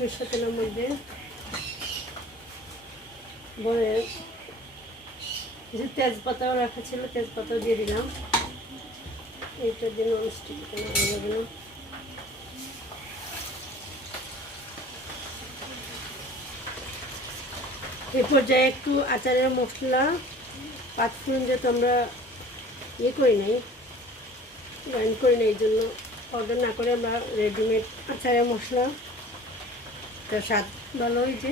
সরষের তেলের মধ্যে বড়ের যে তেজপাতাও রাখা ছিল তেজপাতাও দিয়ে দিলাম। এইটা দিয়ে ননস্টিক হয়ে যাবে না। এই পর্যায়ে একটু আচারের মশলা পাঁচফোড়ন যেহেতু আমরা করি নাই, গ্রাইন্ড করি না, এই জন্য অর্ডার না করে আমরা রেডিমেড আচারের মশলা, তার স্বাদ ভালো হয়েছে।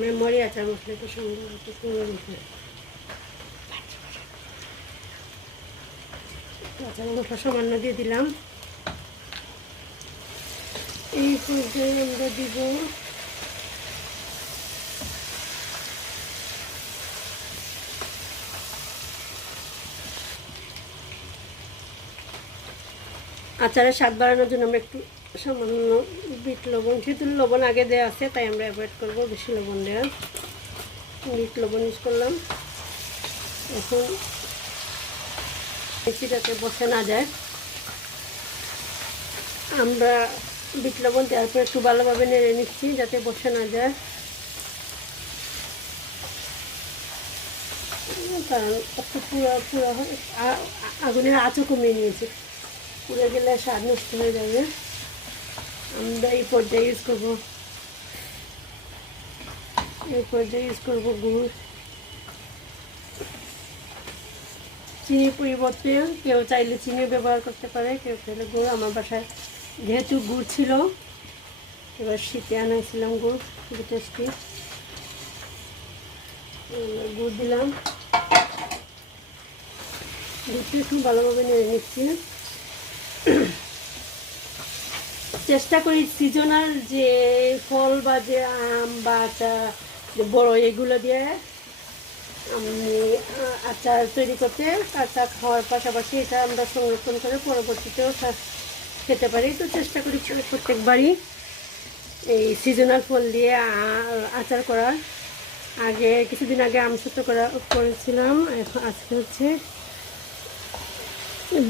মেমরি আচার মশলা একটু সুন্দর আচার মশলা সামান্য দিয়ে দিলাম। এই পর্যায়ে আমরা দিব আচারের স্বাদ বাড়ানোর জন্য আমরা একটু সামান্য বিট লবণ, যেহেতু লবণ আগে দেওয়া আছে তাই আমরা অ্যাভয়েড করবো বেশি লবণ দেওয়া। বিট লবণ ইউজ করলাম। এখন বেশি যাতে বসে না যায়, আমরা বিট লবণ দেওয়ার পর একটু ভালোভাবে নেড়ে নিচ্ছি যাতে বসে না যায়, কারণ একটু পুরো আগুনের আঁচও কমিয়ে নিয়েছে, পুড়ে গেলে স্বাদ নষ্ট হয়ে যাবে। আমরা এই পর্যায়ে ইউজ করবো গুড়। চিনির পরিবর্তে কেউ চাইলে চিনি ব্যবহার করতে পারে, কেউ চাইলে গুড়। আমার বাসায় যেহেতু গুড় ছিল, এবার শীতে আনাইছিলাম গুড়, খুবই টেস্টি। গুড় দিলাম, গুড়টা একটু ভালোভাবে নেড়ে নিচ্ছি। চেষ্টা করি সিজনাল যে ফল বা যে আম বা বড় এগুলো দিয়ে আমি আচার তৈরি করতে, কাঁচা খাওয়ার পাশাপাশি এটা আমরা সংরক্ষণ করে পরবর্তীতেও খেতে পারি। তো চেষ্টা করি প্রত্যেকবারই এই সিজনাল ফল দিয়ে আচার করার। কিছুদিন আগে আমসত্ব করেছিলাম, এখন আজকে হচ্ছে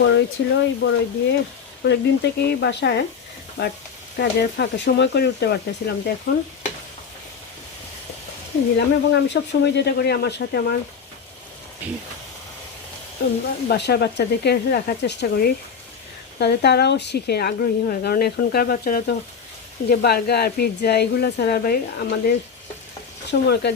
বড়ই ছিল, এই বড়ই দিয়ে অনেক দিন থেকেই বাসায়, বাট কাজের ফাঁকে সময় করে উঠতে পারতেছিলাম, তো এখন দিলাম। এবং আমি সব সময় যেটা করি, আমার সাথে আমার বাসার বাচ্চাদেরকে রাখার চেষ্টা করি, তাতে তারাও শিখে, আগ্রহী হয়। কারণ এখনকার বাচ্চারা তো যে বার্গার পিৎজা এগুলো ছাড়া আমাদের সময়কার